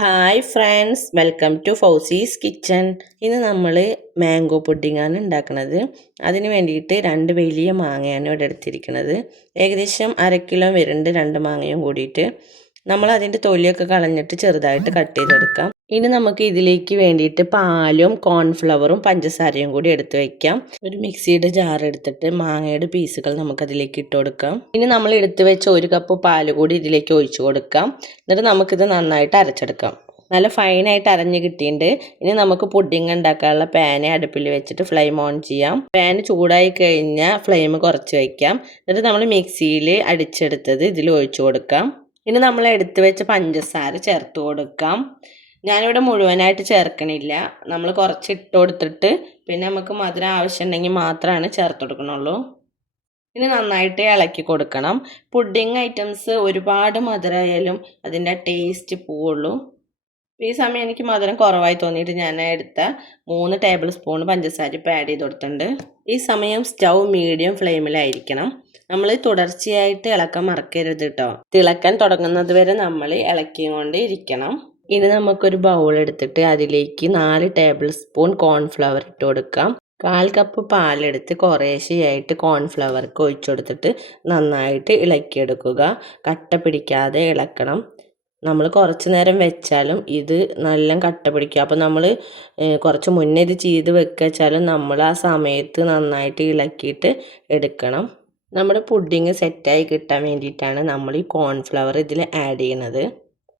Hi friends, welcome to Fousi's kitchen. ഇന്ന് നമ്മൾ mango പുഡിങ്ങാണ് ഉണ്ടാക്കുന്നത്. അതിന് വേണ്ടിയിട്ട് 2 വലിയ മാങ്ങയാണ് ഇവിടെ എടുത്തിരിക്കുന്നത്. ഏകദേശം 1/2 കിലോ വരുന്നുണ്ട് 2 മാങ്ങയും കൂടിയിട്ട്. നമ്മൾ അതിൻ്റെ തൊലിയൊക്കെ കളഞ്ഞിട്ട് ചെറുതായിട്ട് കട്ട് ചെയ്തെടുക്കാം. ഇനി നമുക്ക് ഇതിലേക്ക് വേണ്ടിയിട്ട് പാലും കോൺഫ്ലവറും പഞ്ചസാരയും കൂടി എടുത്ത് വയ്ക്കാം. ഒരു മിക്സിയുടെ ജാർ എടുത്തിട്ട് മാങ്ങയുടെ പീസുകൾ നമുക്കതിലേക്ക് ഇട്ട് കൊടുക്കാം. ഇനി നമ്മൾ എടുത്ത് വെച്ച 1 കപ്പ് പാല് കൂടി ഇതിലേക്ക് ഒഴിച്ചു കൊടുക്കാം. എന്നിട്ട് നമുക്കിത് നന്നായിട്ട് അരച്ചെടുക്കാം. നല്ല ഫൈനായിട്ട് അരഞ്ഞ് കിട്ടിയിട്ടുണ്ട്. ഇനി നമുക്ക് പുഡിങ് ഉണ്ടാക്കാനുള്ള പാന് അടുപ്പിൽ വെച്ചിട്ട് ഫ്ലെയിം ഓൺ ചെയ്യാം. പാന് ചൂടായി കഴിഞ്ഞാൽ ഫ്ലെയിം കുറച്ച് വയ്ക്കാം. എന്നിട്ട് നമ്മൾ മിക്സിയിൽ അടിച്ചെടുത്തത് ഇതിൽ ഒഴിച്ചു കൊടുക്കാം. ഇനി നമ്മൾ എടുത്ത് വെച്ച പഞ്ചസാര ചേർത്ത് കൊടുക്കാം. ഞാനിവിടെ മുഴുവനായിട്ട് ചേർക്കണില്ല, നമ്മൾ കുറച്ച് ഇട്ട് കൊടുത്തിട്ട് പിന്നെ നമുക്ക് മധുരം ആവശ്യമുണ്ടെങ്കിൽ മാത്രമാണ് ചേർത്ത് കൊടുക്കണുള്ളൂ. ഇനി നന്നായിട്ട് ഇളക്കി കൊടുക്കണം. പുഡിങ് ഐറ്റംസ് ഒരുപാട് മധുരമായാലും അതിൻ്റെ ടേസ്റ്റ് പോവുള്ളൂ. ഈ സമയം എനിക്ക് മധുരം കുറവായി തോന്നിയിട്ട് ഞാൻ എടുത്ത 3 ടേബിൾ സ്പൂൺ പഞ്ചസാര ഇപ്പോൾ ആഡ് ചെയ്ത് കൊടുത്തിട്ടുണ്ട്. ഈ സമയം സ്റ്റൗ മീഡിയം ഫ്ലെയിമിലായിരിക്കണം. നമ്മൾ തുടർച്ചയായിട്ട് ഇളക്കാൻ മറക്കരുത് കേട്ടോ. തിളക്കാൻ തുടങ്ങുന്നത് വരെ നമ്മൾ ഇളക്കിക്കൊണ്ട് ഇരിക്കണം. ഇനി നമുക്കൊരു ബൗൾ എടുത്തിട്ട് അതിലേക്ക് 4 ടേബിൾ സ്പൂൺ കോൺഫ്ലവർ ഇട്ട് കൊടുക്കാം. 1/4 കപ്പ് പാലെടുത്ത് കുറേശ്ശെയായിട്ട് കോൺഫ്ലവർക്ക് ഒഴിച്ചു കൊടുത്തിട്ട് നന്നായിട്ട് ഇളക്കിയെടുക്കുക. കട്ട പിടിക്കാതെ ഇളക്കണം. നമ്മൾ കുറച്ച് നേരം വെച്ചാലും ഇത് നല്ല കട്ട പിടിക്കുക. അപ്പോൾ നമ്മൾ കുറച്ച് മുന്നേ ഇത് ചെയ്ത് വെച്ചാലും നമ്മൾ ആ സമയത്ത് നന്നായിട്ട് ഇളക്കിയിട്ട് എടുക്കണം. നമ്മുടെ പുഡിങ് സെറ്റായി കിട്ടാൻ വേണ്ടിയിട്ടാണ് നമ്മൾ ഈ കോൺഫ്ലവർ ഇതിൽ ആഡ് ചെയ്യുന്നത്.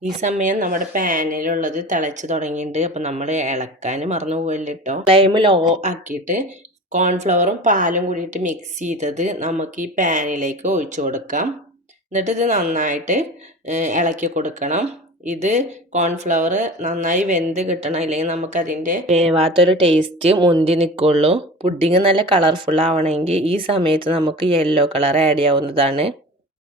ഈ സമയം നമ്മുടെ പാനിലുള്ളത് തിളച്ച് തുടങ്ങിയിട്ടുണ്ട്. അപ്പോൾ നമ്മൾ ഇളക്കാൻ മറന്നു പോകല്ലോ കേട്ടോ. ഫ്ലെയിം ലോ ആക്കിയിട്ട് കോൺഫ്ലവറും പാലും കൂടിയിട്ട് മിക്സ് ചെയ്തത് നമുക്ക് ഈ പാനിലേക്ക് ഒഴിച്ചു കൊടുക്കാം. എന്നിട്ട് ഇത് നന്നായിട്ട് ഇളക്കി കൊടുക്കണം. ഇത് കോൺഫ്ലവർ നന്നായി വെന്ത് കിട്ടണം, ഇല്ലെങ്കിൽ നമുക്കതിൻ്റെ വേവാത്തൊരു ടേസ്റ്റ് മുന്തി നിൽക്കുള്ളൂ. പുഡിങ് നല്ല കളർഫുൾ ആവണമെങ്കിൽ ഈ സമയത്ത് നമുക്ക് യെല്ലോ കളർ ആഡ് ചെയ്യാവുന്നതാണ്.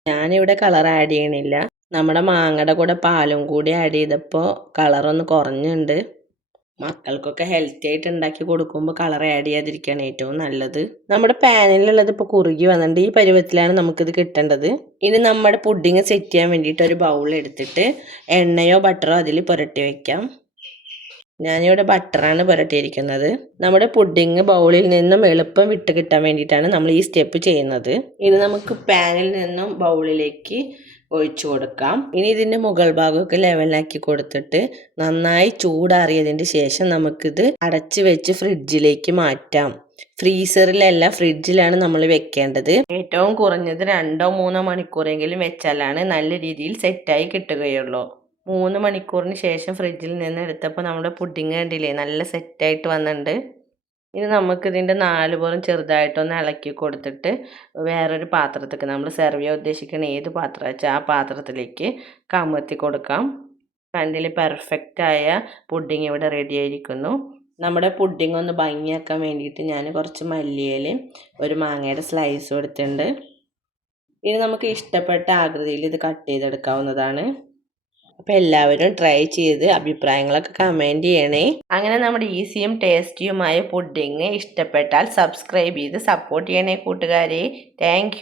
ഞാനിവിടെ കളർ ആഡ് ചെയ്യണില്ല. നമ്മുടെ മാങ്ങയുടെ കൂടെ പാലും കൂടി ആഡ് ചെയ്തപ്പോൾ കളറൊന്ന് കുറഞ്ഞുണ്ട്. മക്കൾക്കൊക്കെ ഹെൽത്തി ആയിട്ട് ഉണ്ടാക്കി കൊടുക്കുമ്പോൾ കളർ ആഡ് ചെയ്യാതിരിക്കുകയാണ് ഏറ്റവും നല്ലത്. നമ്മുടെ പാനിലുള്ളത് ഇപ്പോൾ കുറുകി വന്നിട്ടുണ്ട്. ഈ പരുവത്തിലാണ് നമുക്കിത് കിട്ടേണ്ടത്. ഇനി നമ്മുടെ പുഡിങ് സെറ്റ് ചെയ്യാൻ വേണ്ടിയിട്ട് ഒരു ബൗൾ എടുത്തിട്ട് എണ്ണയോ ബട്ടറോ അതിൽ പുരട്ടി വയ്ക്കാം. ഞാനിവിടെ ബട്ടറാണ് പുരട്ടിയിരിക്കുന്നത്. നമ്മുടെ പുഡിങ് ബൗളിൽ നിന്നും എളുപ്പം വിട്ട് കിട്ടാൻ വേണ്ടിയിട്ടാണ് നമ്മൾ ഈ സ്റ്റെപ്പ് ചെയ്യുന്നത്. ഇനി നമുക്ക് പാനിൽ നിന്നും ബൗളിലേക്ക് ഒഴിച്ചു കൊടുക്കാം. ഇനി ഇതിൻ്റെ മുകൾ ഭാഗമൊക്കെ ലെവലാക്കി കൊടുത്തിട്ട് നന്നായി ചൂടാറിയതിൻ്റെ ശേഷം നമുക്കിത് അടച്ച് വെച്ച് ഫ്രിഡ്ജിലേക്ക് മാറ്റാം. ഫ്രീസറിലല്ല, ഫ്രിഡ്ജിലാണ് നമ്മൾ വെക്കേണ്ടത്. ഏറ്റവും കുറഞ്ഞത് 2-3 മണിക്കൂറെങ്കിലും വെച്ചാലാണ് നല്ല രീതിയിൽ സെറ്റായി കിട്ടുകയുള്ളൂ. 3 മണിക്കൂറിന് ശേഷം ഫ്രിഡ്ജിൽ നിന്ന് എടുത്തപ്പോൾ നമ്മുടെ പുഡിങ് കണ്ടില്ലേ, നല്ല സെറ്റായിട്ട് വന്നിട്ടുണ്ട്. ഇനി നമുക്കിതിൻ്റെ 4 പുറം ചെറുതായിട്ടൊന്ന് ഇളക്കി കൊടുത്തിട്ട് വേറൊരു പാത്രത്തേക്ക്, നമ്മൾ സെർവ് ചെയ്യാൻ ഉദ്ദേശിക്കുന്ന ഏത് പാത്രം വെച്ചാൽ ആ പാത്രത്തിലേക്ക് കമഴ്ത്തി കൊടുക്കാം. കണ്ടിൽ പെർഫെക്റ്റായ പുഡിങ് ഇവിടെ റെഡി ആയിരിക്കുന്നു. നമ്മുടെ പുഡിങ് ഒന്ന് ഭംഗിയാക്കാൻ വേണ്ടിയിട്ട് ഞാൻ കുറച്ച് മല്ലിയിലയും ഒരു മാങ്ങയുടെ സ്ലൈസും എടുത്തിട്ടുണ്ട്. ഇനി നമുക്ക് ഇഷ്ടപ്പെട്ട ആകൃതിയിൽ ഇത് കട്ട് ചെയ്തെടുക്കാവുന്നതാണ്. അപ്പോൾ എല്ലാവരും ട്രൈ ചെയ്ത് അഭിപ്രായങ്ങളൊക്കെ കമൻറ്റ് ചെയ്യണേ. അങ്ങനെ നമ്മുടെ ഈസിയും ടേസ്റ്റിയുമായ പുഡിങ് ഇഷ്ടപ്പെട്ടാൽ സബ്സ്ക്രൈബ് ചെയ്ത് സപ്പോർട്ട് ചെയ്യണേ കൂട്ടുകാരെ. താങ്ക്